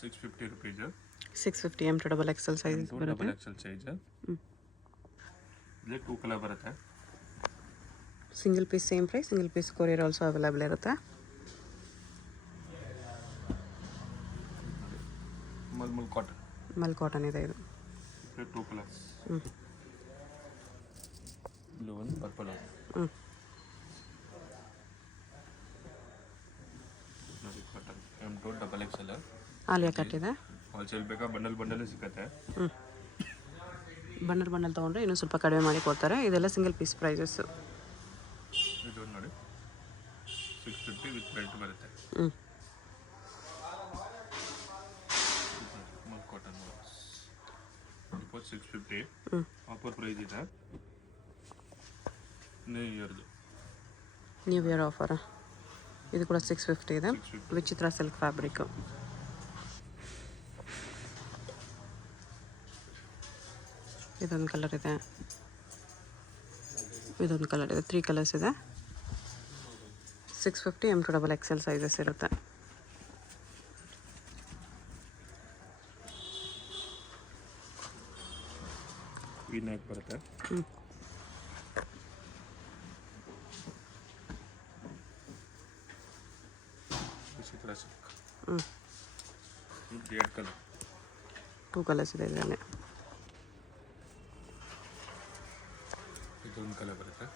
650 rupees. 650 M to double XL size M2 ಬರುತ್ತೆ. double XL size. ಇಲ್ಲಿ 2 colour ಬರುತ್ತೆ. Single piece same price, single piece courier also available ಇರುತ್ತೆ. Mulmul cotton. ಮಲ್ cotton ಇದೆ ಇದು. 2 colours. Blue ಒಂದು purple ಒಂದು. ನೋಡಿ cotton M2 double XL. Alia cut ಇದೆ. ಹೋಲ್ಸೇಲ್ ಬೇಕಾ ಬಂಡಲ್ ಸಿಗುತ್ತೆ. ಬಂಡಲ್ ತೊಗೊಂಡ್ರೆ ಇನ್ನೂ ಸ್ವಲ್ಪ ಕಡಿಮೆ ಮಾಡಿ ಕೊಡ್ತಾರೆ. ಇದೆಲ್ಲ ಸಿಂಗಲ್ ಪೀಸ್ ಪ್ರೈಸಸ್. ಇದು ನೋಡಿ 650 ವಿತ್ ಬೆಲ್ಟ್ ಬರುತ್ತೆ. ಮಲ್ ಕಾಟನ್ 650 ಆಫರ್ ಪ್ರೈಸ್ ಇದೆ. New year offer. ಇದು ಕೂಡ 650 ಇದೆ. ವಿಚಿತ್ರ ಸಿಲ್ಕ್ ಫ್ಯಾಬ್ರಿಕ್. ಇದೊಂದು ಕಲರ್ ಇದೆ, ಇದೊಂದು ಕಲರ್ ಇದೆ. 3 ಕಲರ್ಸ್ ಇದೆ. 650 M to double XL sizes ಇರುತ್ತೆ. ಈ ನೆಕ್ ಬರುತ್ತೆ. ವಿಚಿತ್ರ ಸಿಲ್ಕ್. Red colour. 2 ಕಲರ್ಸ್ ಇದೆ ಇದರಲ್ಲಿ. ಇದೊಂದು ಕಲರ್ ಬರುತ್ತೆ.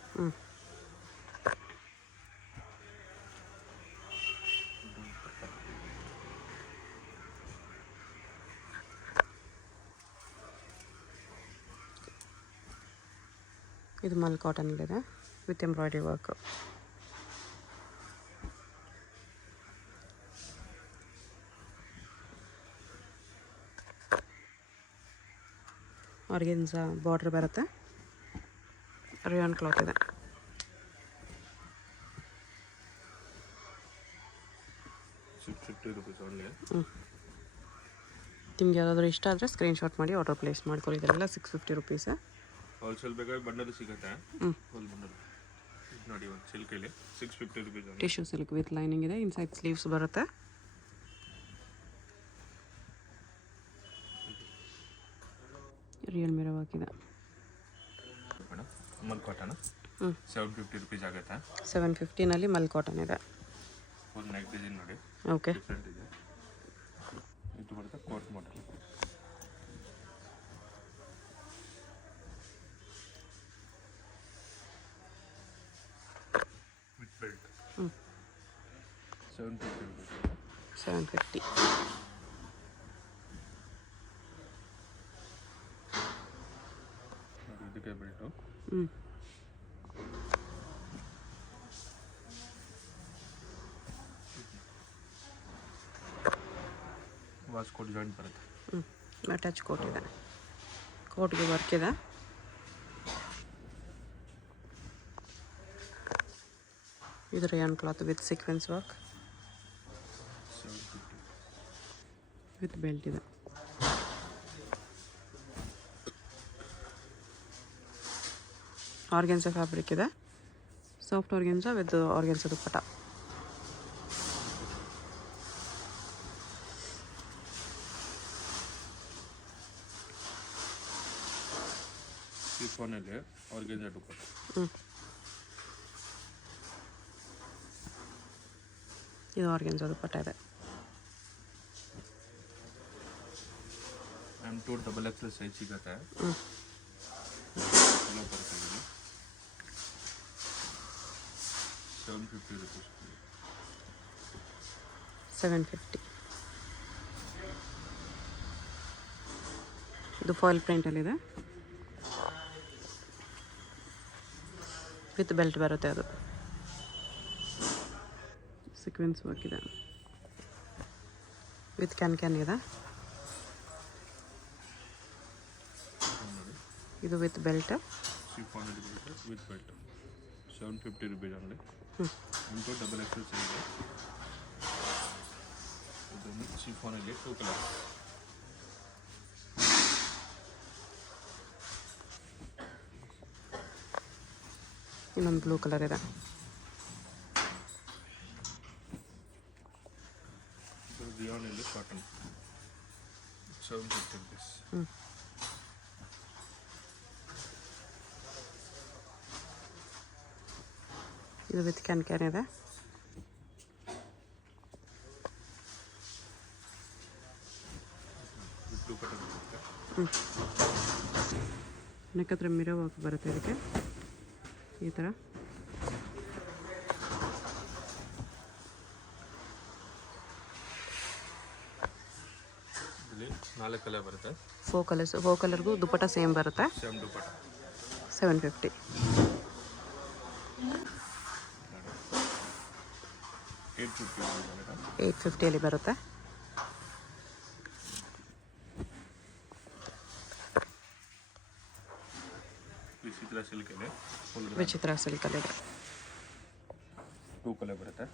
ಇದು ಮಲ್ ಕಾಟನಲ್ಲಿದೆ with embroidery work. Organza border ಬರುತ್ತೆ. ರಿಯಾನ್ ಕ್ಲಾತ್ ಇದೆ. ನಿಮ್ಗೆ ಯಾವುದಾದ್ರೂ ಇಷ್ಟ ಆದರೆ ಸ್ಕ್ರೀನ್ಶಾಟ್ ಮಾಡಿ ಆರ್ಡರ್ ಪ್ಲೇಸ್ ಮಾಡ್ಕೊಳ್ಳಿ. ಇದೆಲ್ಲ 650 ರುಪೀಸ್. ಹೋಲ್ಸೇಲ್ ಬೇಕಾದ್ರೆ ಬಂಡಲ್ ಸಿಗುತ್ತೆ. ಫುಲ್ ಬಂಡಲ್ ನೋಡಿ ಒಂದು ಸಿಲ್ಕಲ್ಲಿ 650 rupees. Tissue silk with lining ಇದೆ. ಇನ್ಸೈಡ್ ಸ್ಲೀವ್ಸ್ ಬರುತ್ತೆ. ರಿಯಲ್ ಮಿರರ್ ವರ್ಕ್ ಇದೆ. ಮಲ್ ಕಾಟನ್ 750 ರುಪೀಸ್ ಆಗುತ್ತೆ. 750ನಲ್ಲಿ ಮಲ್ ಕಾಟನ್ ಇದೆ. ಫುಲ್ ನೆಕ್ ಡಿಸೈನ್ ನೋಡಿ. ಓಕೆ. ಡಿಫ್ರೆಂಟ್ ಇದೆ. ಇದು ಬರುತ್ತೆ coat model. With belt. 750 rupees. 750. ನೋಡಿ ಇದಕ್ಕೆ ಬೆಲ್ಟು. ವಾಸ್ ಕೋಟ್ ಜಾಯಿಂಟ್ ಬರುತ್ತೆ. ಅಟ್ಯಾಚ್ ಕೋಟ್ ಇದೆ. ಕೋಟ್ಗೆ ವರ್ಕ್ ಇದೆ. ಇದು rayon cloth with sequins work 750. With belt ಇದೆ. ಆರ್ಗೆನ್ಸಾ ಫ್ಯಾಬ್ರಿಕ್ ಇದೆ. Soft organza with organza dupatta. ಶಿಫಾನಲ್ಲಿ ಆರ್ಗೆನ್ಸಾ ದುಪ್ಪಟ್ಟ. ಇದು ಆರ್ಗೆನ್ಸಾ ದುಪ್ಪಟ್ಟ ಇದೆ. M2 double XL ಸೈಜ್ ಸಿಗುತ್ತೆ. ಬರುತ್ತೆ ಇದು 750 ರುಪೀಸ್. 750. ಇದು ಫಾಯಿಲ್ ಪ್ರಿಂಟಲ್ಲಿದೆ. ವಿತ್ ಬೆಲ್ಟ್ ಬರುತ್ತೆ. ಅದು ಸೀಕ್ವೆನ್ಸ್ ವರ್ಕ್ ಇದೆ. ವಿತ್ ಕ್ಯಾನ್ ಇದೆ. ಇದು ವಿತ್ ಬೆಲ್ಟ್. ಶಿಫಾನಲ್ಲಿ ಬರುತ್ತೆ ವಿತ್ ಬೆಲ್ಟ್. 750 ರುಪೀಸ್ ಅಂದರೆ. M2 double XL size. ಇದೊಂದು ಶಿಫಾನಲ್ಲಿ 2 ಕಲರ್. ಇನ್ನೊಂದು ಬ್ಲೂ ಕಲರ್ ಇದೆ. ರಿಯಾನಲ್ಲಿ ಕಾಟನ್ 750 rupees. ಇದು ವಿತ್ ಕ್ಯಾನ್ ಇದೆ. With dupatta ಬರುತ್ತೆ. ನೆಕ್ ಹತ್ರ ಮಿರೋ ವರ್ಕ್ ಬರುತ್ತೆ ಇದಕ್ಕೆ ಈ ಥರ. ಇಲ್ಲಿ 4 ಕಲರ್ ಬರುತ್ತೆ. 4 ಕಲರ್ಸ್. 4 ಕಲರ್ಗೂ ದುಪ್ಪಟ್ಟ ಸೇಮ್ ಬರುತ್ತೆ. ಸೇಮ್ ದುಪಟ್ಟ 750. 850 ಬರುತ್ತೆ. ವಿಚಿತ್ರ ಸಿಲ್ಕ್ ಇದೆ. ವಿಚಿತ್ರ ಸಿಲ್ಕಲ್ಲಿ ಇದೆ. 2 ಕಲರ್ ಬರುತ್ತೆ.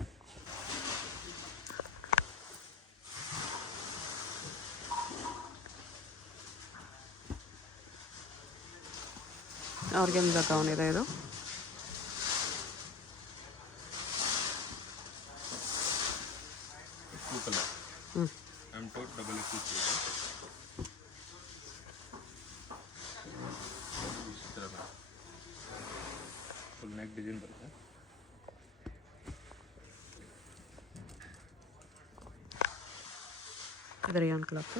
ಆರ್ಗೆನ್ಜಾ ಗೌನ್ ಇದೆ ಇದು. ಕಲರ್ M2 ಡಬಲ್ ಎಕ್ಸ್ ಇದೆ. ಫುಲ್ ನೆಕ್ ಡಿಸೈನ್ ಬರುತ್ತೆ. ಇದು ರಿಯಾನ್ ಕ್ಲಾತ್.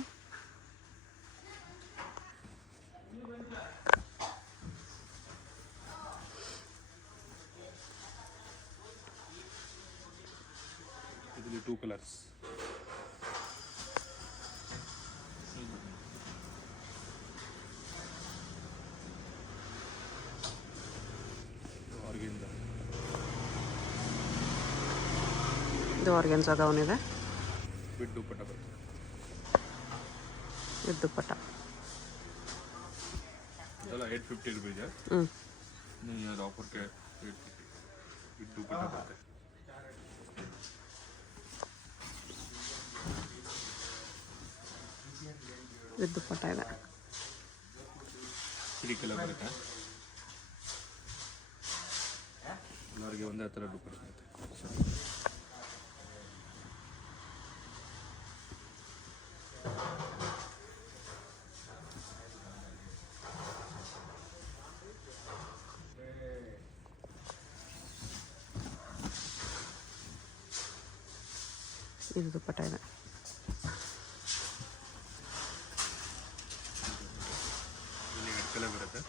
ಇದರಲ್ಲಿ 2 ಕಲರ್ಸ್. ಇದು ಆರ್ಗೆನ್ಜಾ ಗೌನ್ ಇದೆ. ವಿತ್ ದುಪಟ್ಟ ಬರುತ್ತೆ. ಇದು ದುಪ್ಪಟ್ಟ. ಇದೆಲ್ಲ 850 ರೂಪೀಸ್. ಅದು ಆಫರ್ಗೆ 850 ವಿತ್ ದುಪಟ್ಟ ಬರುತ್ತೆ. ವಿತ್ ದುಪ್ಪಟ್ಟ ಇದೆ. 3 ಕಲರ್ ಬರುತ್ತೆ. ಎಲ್ಲರಿಗೆ ಒಂದೇ ಥರ ದುಪಟ್ಟ ಬರುತ್ತೆ. ಇದು ದುಪ್ಪಟ್ಟ ಇದೆ. ಇಲ್ಲಿ 2 ಕಲರ್ ಬರುತ್ತೆ.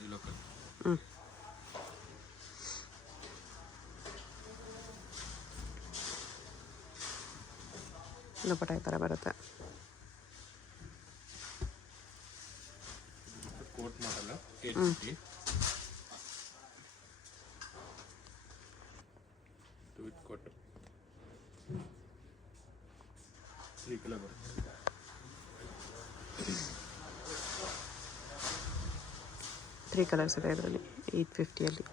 Yellow colour. ದುಪ್ಪಟ್ಟ ಈ ಥರ ಬರುತ್ತೆ. ಕೋಟ್ ಮಾಡಲ್ಲ 850 ವಿತ್ ಕೋಟ್. 3 ಕಲರ್ ಬರುತ್ತೆ. ತ್ರೀ ಕಲರ್ಸ್ ಇದೆ ಇದರಲ್ಲಿ 850.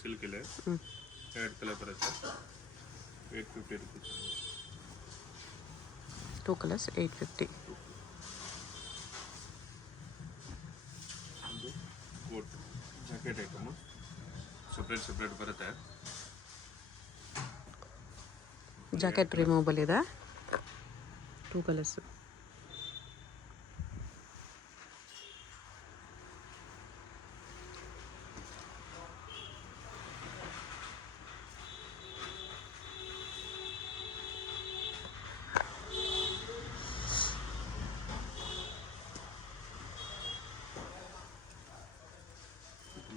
ಸಿಲ್ಕ್ ಇದೆ. 2 ಕಲರ್ ಬರುತ್ತೆ. 850 ರೂಪೀಸ್. 2 ಕಲರ್ಸ್ 850. ಒಂದು ಕೋಟ್ ಜಾಕೆಟ್ ಐಟಮು ಸಪ್ರೇಟ್ ಬರುತ್ತೆ. ಜಾಕೆಟ್ ರಿಮೂವಬಲ್ ಇದೆ. 2 ಕಲರ್ಸು.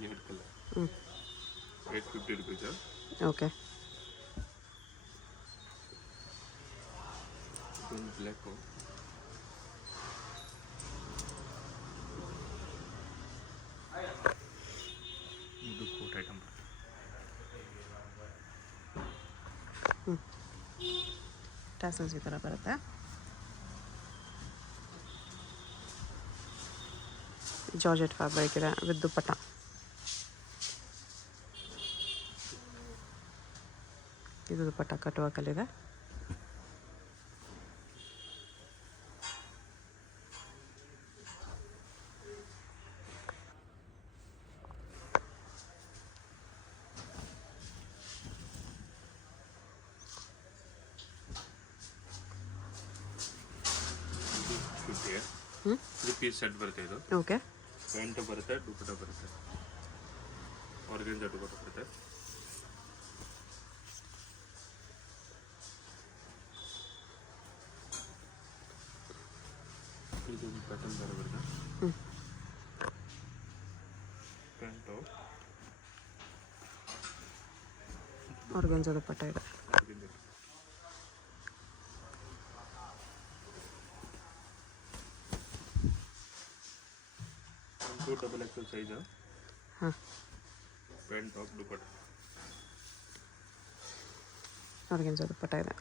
ಎರಡು ಕಲರ್ 850 ರೂಪೀಸ್. ಓಕೆ. ಒಂದು ಬ್ಲ್ಯಾಕು, ಇದು ಕೋಟ್ ಐಟಮ್. ಟ್ಯಾಸಲ್ಸ್ ಈ ಥರ ಬರುತ್ತೆ. ಜಾರ್ಜೆಟ್ ಫ್ಯಾಬ್ರಿಕ್ ಇದೆ ವಿತ್ ದುಪ್ಪಟ್ಟ. ಇದು ದುಪ್ಪಟ್ಟ ಕಟ್ ವರ್ಕಲ್ಲಿದೆ. ಹ್ಞೂ 3 ಪೀಸ್ ಸೆಟ್ ಬರುತ್ತೆ ಇದು. ಓಕೆ. ಪ್ಯಾಂಟ್ ಬರುತ್ತೆ, ದುಪ್ಪಟ್ಟ ಬರುತ್ತೆ, ಆರ್ಗೆಂಜಾ ದುಪ್ಪಟ್ಟ ಬರುತ್ತೆ. ಇದು ಪ್ಯಾಟರ್ನ್ ಬೇರೆ ಬರುತ್ತೆ. ಹ್ಞೂ ಪ್ಯಾಂಟು ಆರ್ಗೆಂಜಾ ದುಪ್ಪಟ್ಟ ಇದೆ. Double XL size. ಹಾಂ ಪ್ಯಾಂಟ್ ಟಾಪ್ ದುಪ್ಪಟ್ಟ. ಆರ್ಗೆಂಜಾ ದುಪ್ಪಟ್ಟ ಇದೆ.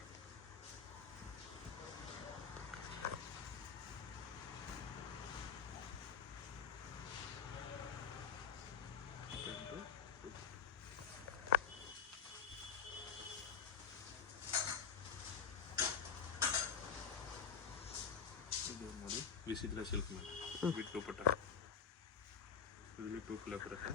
ಇದು ನೋಡಿ ವಿಸಿದ್ರ ಸಿಲ್ಕ್ ಮೇಲೆ ವಿತ್ ದುಪ್ಪಟ್ಟ. ಇದರಲ್ಲಿ 2 ಕಲರ್ ಬರುತ್ತೆ.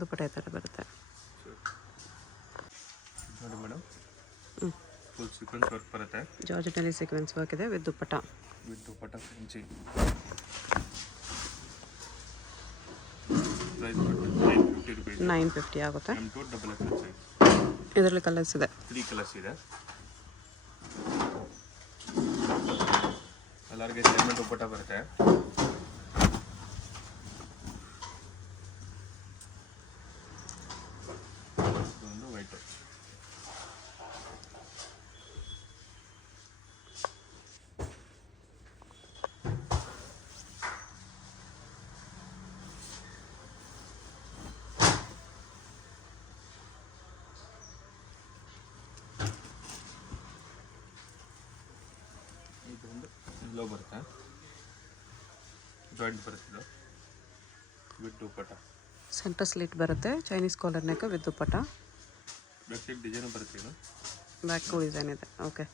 ದುಪ್ಪಟ್ಟ ಈ ಥರ ಬರುತ್ತೆ. ನೋಡಿ ಮೇಡಮ್, ಹ್ಞೂ ಫುಲ್ ಸೀಕ್ವೆನ್ಸ್ ವರ್ಕ್ ಬರುತ್ತೆ. ಜಾರ್ಜೆಟಲ್ಲಿ ಸೀಕ್ವೆನ್ಸ್ ವರ್ಕ್ ಇದೆ ವಿತ್ ದುಪ್ಪಟ್ಟ. ವಿತ್ ದುಪ್ಪಟ್ಟ ಫ್ರೆಂಚಿ. ಪ್ರೈಸ್ ಬರುತ್ತೆ 950 rupees. 950 ಆಗುತ್ತೆ. M2 double XL size. ಇದರಲ್ಲಿ ಕಲರ್ಸ್ ಇದೆ. 3 ಕಲರ್ಸ್ ಇದೆ. ಎಲ್ಲರಿಗೆ ಸೇಮ್ ದುಪ್ಪಟ್ಟ ಬರುತ್ತೆ. ಇದೊಂದು ವೈಟ್. ಇದೊಂದು ಎಲ್ಲೋ ಬರುತ್ತೆ, ಜಾಯಿಂಟ್ ಬರುತ್ತೆ. ಇದು ವಿತ್ ದುಪ್ಪಟ್ಟ. ಸೆಂಟರ್ ಸ್ಲಿಟ್ ಬರುತ್ತೆ, Chinese collar neck with dupatta. Back side design ಬರುತ್ತೆ. ಇದು ಬ್ಯಾಕು ಡಿಸೈನ್ ಇದೆ. ಓಕೆ.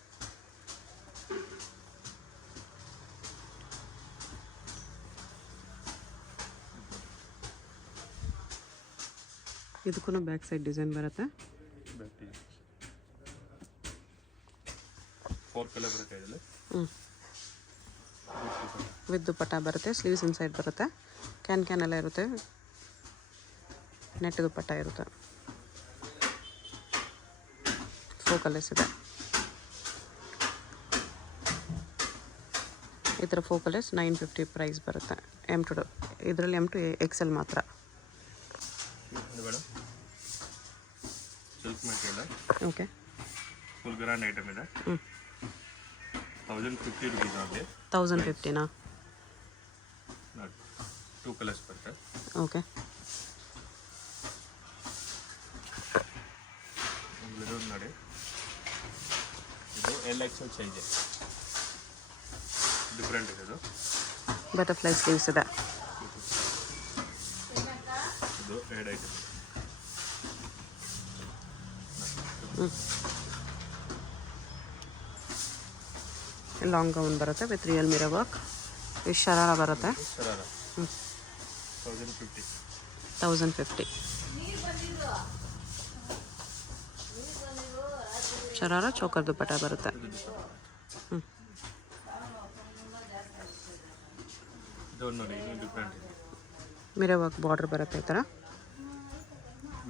ಇದಕ್ಕೂ ಬ್ಯಾಕ್ ಸೈಡ್ ಡಿಸೈನ್ ಬರುತ್ತೆ. ಬ್ಯಾಕ್ ಡಿಸೈನ್ 4 ಕಲರ್ ಬರುತ್ತೆ ಇದರಲ್ಲಿ. ಹ್ಞೂ ವಿತ್ ದುಪ್ಪಟ್ಟ ಬರುತ್ತೆ. ಸ್ಲೀವ್ಸ್ ಇನ್ಸೈಡ್ ಬರುತ್ತೆ. ಕ್ಯಾನ್ ಎಲ್ಲ ಇರುತ್ತೆ. ನೆಟ್ ದುಪ್ಪಟ್ಟ ಇರುತ್ತೆ. 4 ಕಲರ್ಸ್ ಇದೆ. ಈ ಥರ 4 ಕಲರ್ಸ್ 950 ಪ್ರೈಸ್ ಬರುತ್ತೆ. M2 ಇದರಲ್ಲಿ M2 XL ಮಾತ್ರ. Madam silk material. Okay. Full grand item ಇದೆ. 1050 rupees ಆಗಿದೆ. 1050ನಾ? ನೋಡಿ 2 ಕಲರ್ಸ್ ಬರುತ್ತೆ. ಓಕೆ. ಇದು ನೋಡಿ, ಇದು LXL ಸೈಜ್ ಡಿಫ್ರೆಂಟ್ ಇದೆ. ಇದು ಬಟರ್ಫ್ಲೈ ಸ್ಲೀವ್ಸ್ ಇದೆ. ಇದು ಎರಡು ಐಟಮ್. ಲಾಂಗ್ ಗೌನ್ ಬರುತ್ತೆ ವಿತ್ ರಿಯಲ್ ಮಿರರ್ ವರ್ಕ್. ಇದು ಶರಾರ ಬರುತ್ತೆ. ಶರಾರ 1050. 1050 ಶರಾರ ಚೋಕರ್ ದುಪ್ಪಟ್ಟ ಬರುತ್ತೆ. ಇದು ನೋಡಿ, ಇದು ಡಿಫ್ರೆಂಟ್ ಇದೆ. ಮಿರರ್ ವರ್ಕ್ ಬಾರ್ಡರ್ ಬರುತ್ತೆ ಈ ಥರ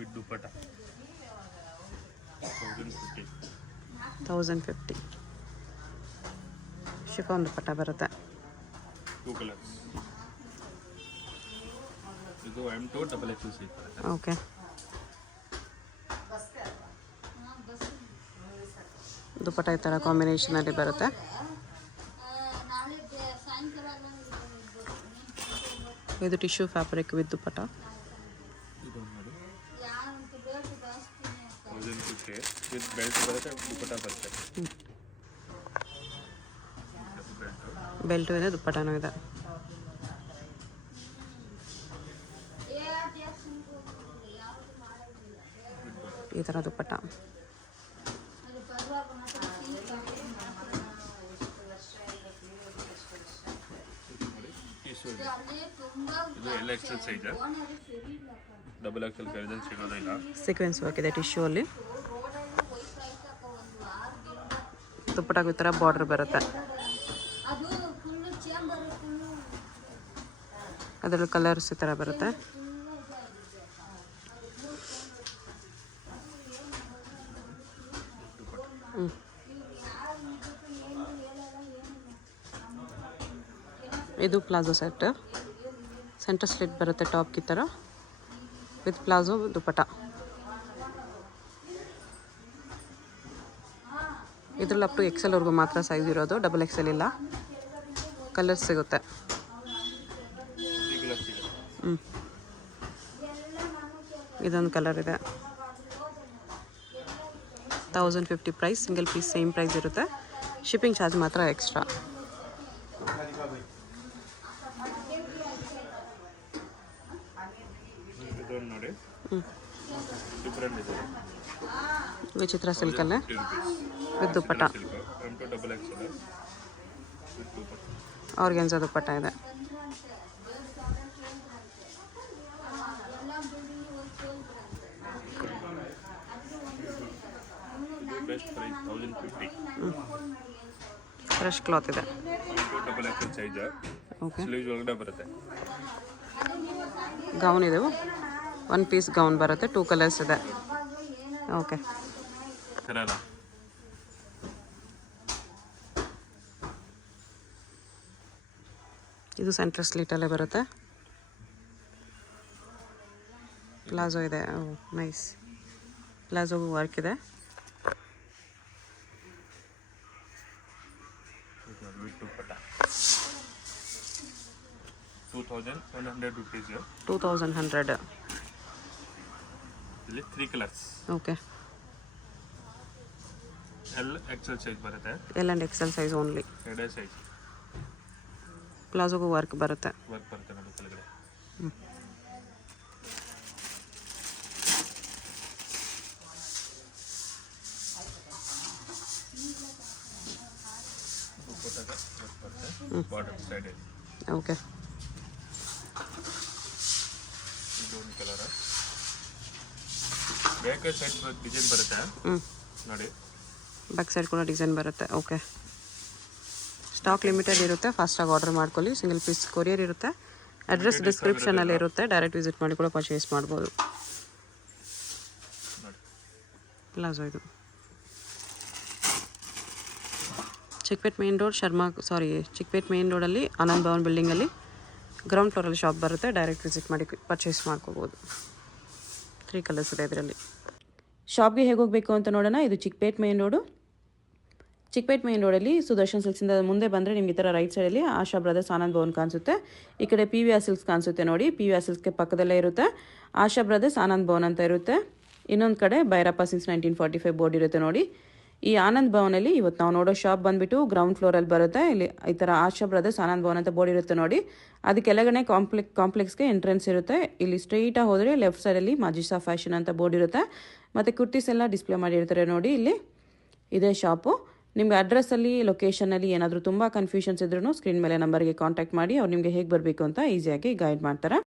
ವಿತ್ ದುಪ್ಪಟ್ಟ. 1050. 1050 ಶಿಫಾನ್ ದುಪ್ಪಟ್ಟ ಬರುತ್ತೆ. 2 ಕಲರ್ಸ್. ಇದು M2 ಡಬಲ್ XL ಸೈಜ್ ಬರುತ್ತೆ. ಓಕೆ. ದುಪ್ಪಟ್ಟ ಈ ಥರ ಕಾಂಬಿನೇಷನಲ್ಲಿ ಬರುತ್ತೆ. ಇದು ಟಿಶ್ಯೂ ಫ್ಯಾಬ್ರಿಕ್ ವಿತ್ ದುಪ್ಪಟ್ಟ. ಇದೊಂದು ನೋಡಿ 1050 ವಿತ್ ಬೆಲ್ಟ್ ಬರುತ್ತೆ, ದುಪ್ಪಟ್ಟ ಬರುತ್ತೆ. ಬೆಲ್ಟು ಇದೆ, ದುಪ್ಪಟ್ಟನೂ ಇದೆ. ಈ ಥರ ದುಪ್ಪಟ್ಟ. ಇದು ಎಲ್ಲ ಎಕ್ಸೆಲ್ ಸೈಜ್, ಡಬಲ್ ಎಕ್ಸೆಲ್ ಸೈಜಲ್ಲಿ ಸಿಗೋದಿಲ್ಲ. ಸೀಕ್ವೆನ್ಸ್ ವರ್ಕ್ ಇದೆ ಟಿಶ್ಯೂ ಅಲ್ಲಿ. ದುಪ್ಪಟ್ಟಾಗೂ ಈ ಥರ ಬಾರ್ಡರ್ ಬರುತ್ತೆ. ಅದರಲ್ಲಿ ಕಲರ್ಸ್ ಈ ಥರ ಬರುತ್ತೆ. ಇದು ಪ್ಲಾಜೋ ಸೆಟ್. ಸೆಂಟರ್ ಸ್ಲಿಟ್ ಬರುತ್ತೆ ಟಾಪ್ಗೆ ಈ ಥರ ವಿತ್ ಪ್ಲಾಜೋ ದುಪ್ಪಟ್ಟ. ಇದರಲ್ಲಿ ಅಪ್ ಟು XL ಮಾತ್ರ ಸೈಜ್ ಇರೋದು, ಡಬಲ್ XL ಇಲ್ಲ. ಕಲರ್ಸ್ ಸಿಗುತ್ತೆ. ಇದೊಂದು ಕಲರ್ ಇದೆ. 1050 price. Single piece same price ಇರುತ್ತೆ. ಶಿಪ್ಪಿಂಗ್ ಚಾರ್ಜ್ ಮಾತ್ರ ಎಕ್ಸ್ಟ್ರಾ. ನೋಡಿ ಡಿಫರೆಂಟ್ ಇದೆ. ವಿಚಿತ್ರ ಸಿಲ್ಕಲ್ಲೇ with dupatta. Double XL organza dupatta ಇದೆ. Best price 1050. ಫ್ರೆಶ್ ಕ್ಲಾತ್ ಇದೆ. Double XL size. Okay. Sleeves ಒಳಗಡೆ ಬರುತ್ತೆ. ಗೌನ್ ಇದೆ, 1 ಪೀಸ್ ಗೌನ್ ಬರುತ್ತೆ. 2 ಕಲರ್ಸ್ ಇದೆ. ಓಕೆ. ಕರಾರ ಇದು ಸೆಂಟ್ರಲ್ ಸ್ಲೀಟಲ್ಲೇ ಬರುತ್ತೆ. ಪ್ಲಾಜೋ ಇದೆ. ನೈಸ್. ಪ್ಲಾಜೋಗೂ ವರ್ಕ್ ಇದೆ. ದುಪ್ಪಟ್ಟ 2100 rupees. 2100. ಇಲ್ಲಿ 3 colours. Okay. L XL size ಬರುತ್ತೆ. L and XL size only. ಎರಡೇ ಸೈಜ್. ಪ್ಲಾಜೋಗೂ ವರ್ಕ್ ಬರುತ್ತೆ. ವರ್ಕ್ ಬರುತ್ತೆ ನೋಡಿ ಕೆಳಗಡೆ. ಬಾರ್ಡರ್ ಸೈಡ್ ಇದೆ. ಓಕೆ. ಇದೊಂದು ಕಲರ್. ಬ್ಯಾಕ್ ಸೈಡ್ ಡಿಸೈನ್ ಬರುತ್ತೆ ನೋಡಿ. ಬ್ಯಾಕ್ ಸೈಡ್ ಕೂಡ ಡಿಸೈನ್ ಬರುತ್ತೆ. ಓಕೆ. ಸ್ಟಾಕ್ ಲಿಮಿಟೆಡ್ ಇರುತ್ತೆ. ಫಾಸ್ಟಾಗಿ ಆರ್ಡರ್ ಮಾಡ್ಕೊಳ್ಳಿ. ಸಿಂಗಲ್ ಪೀಸ್ ಕೊರಿಯರ್ ಇರುತ್ತೆ. ಅಡ್ರೆಸ್ ಡಿಸ್ಕ್ರಿಪ್ಷನಲ್ಲಿ ಇರುತ್ತೆ. ಡೈರೆಕ್ಟ್ ವಿಸಿಟ್ ಮಾಡಿ ಕೂಡ ಪರ್ಚೇಸ್ ಮಾಡ್ಬೋದು. ಪ್ಲಾಜೋ ಇದು. Chickpet main road Chickpet main ರೋಡಲ್ಲಿ ಆನಂದ್ ಭವನ್ ಬಿಲ್ಡಿಂಗಲ್ಲಿ ಗ್ರೌಂಡ್ ಫ್ಲೋರಲ್ಲಿ ಶಾಪ್ ಬರುತ್ತೆ. ಡೈರೆಕ್ಟ್ ವಿಸಿಟ್ ಮಾಡಿ ಪರ್ಚೇಸ್ ಮಾಡ್ಕೋಬೋದು. 3 ಕಲರ್ಸ್ ಇದೆ ಇದರಲ್ಲಿ. ಶಾಪ್ಗೆ ಹೇಗೆ ಹೋಗಬೇಕು ಅಂತ ನೋಡೋಣ. ಇದು Chickpet main road. Chickpet main ರೋಡಲ್ಲಿ ಸುದರ್ಶನ್ ಸಿಲ್ಕ್ಸಿಂದ ಮುಂದೆ ಬಂದರೆ ನಿಮಗೆ ಈ ಥರ ರೈಟ್ ಸೈಡಲ್ಲಿ ಆಶಾ ಬ್ರದರ್ಸ್ ಆನಂದ್ ಭವನ್ ಕಾಣಿಸುತ್ತೆ. ಈ ಕಡೆ PVR ಸಿಲ್ಕ್ಸ್ ಕಾಣಿಸುತ್ತೆ ನೋಡಿ. PVR ಸಿಲ್ಕ್ಸ್ಗೆ ಪಕ್ಕದಲ್ಲೇ ಇರುತ್ತೆ ಆಶಾ ಬ್ರದರ್ಸ್ ಆನಂದ್ ಭವನ್ ಅಂತ ಇರುತ್ತೆ. ಇನ್ನೊಂದು ಕಡೆ ಭೈರಪ್ಪ ಸಿನ್ಸ್ 1945 ಬೋರ್ಡ್ ಇರುತ್ತೆ ನೋಡಿ. ಈ ಆನಂದ್ ಭವನಲ್ಲಿ ಇವತ್ತು ನಾವು ನೋಡೋ ಶಾಪ್ ಬಂದುಬಿಟ್ಟು ಗ್ರೌಂಡ್ ಫ್ಲೋರಲ್ಲಿ ಬರುತ್ತೆ. ಇಲ್ಲಿ ಈ ಥರ ಆಶಾ ಬ್ರದರ್ಸ್ ಆನಂದ್ ಭವನ್ ಅಂತ ಬೋರ್ಡ್ ಇರುತ್ತೆ ನೋಡಿ. ಅದು ಕೆಳಗಡೆ ಕಾಂಪ್ಲೆಕ್ಸ್ಗೆ ಎಂಟ್ರೆನ್ಸ್ ಇರುತ್ತೆ. ಇಲ್ಲಿ ಸ್ಟ್ರೈಟಾಗಿ ಹೋದರೆ ಲೆಫ್ಟ್ ಸೈಡಲ್ಲಿ ಮಾಜಿಸಾ ಫ್ಯಾಷನ್ ಅಂತ ಬೋರ್ಡ್ ಇರುತ್ತೆ. ಮತ್ತು ಕುರ್ತೀಸ್ ಎಲ್ಲ ಡಿಸ್ಪ್ಲೇ ಮಾಡಿರ್ತಾರೆ ನೋಡಿ. ಇಲ್ಲಿ ಇದೇ ಶಾಪು. ನಿಮಗೆ ಅಡ್ರೆಸ್ಸಲ್ಲಿ ಲೊಕೇಶನಲ್ಲಿ ಏನಾದರೂ ತುಂಬ ಕನ್ಫ್ಯೂಷನ್ಸ್ ಇದ್ರೂ ಸ್ಕ್ರೀನ್ ಮೇಲೆ ನಂಬರ್ಗೆ ಕಾಂಟ್ಯಾಕ್ಟ್ ಮಾಡಿ ಅವ್ರು ನಿಮಗೆ ಹೇಗೆ ಬರಬೇಕು ಅಂತ ಈಸಿಯಾಗಿ ಗೈಡ್ ಮಾಡ್ತಾರೆ.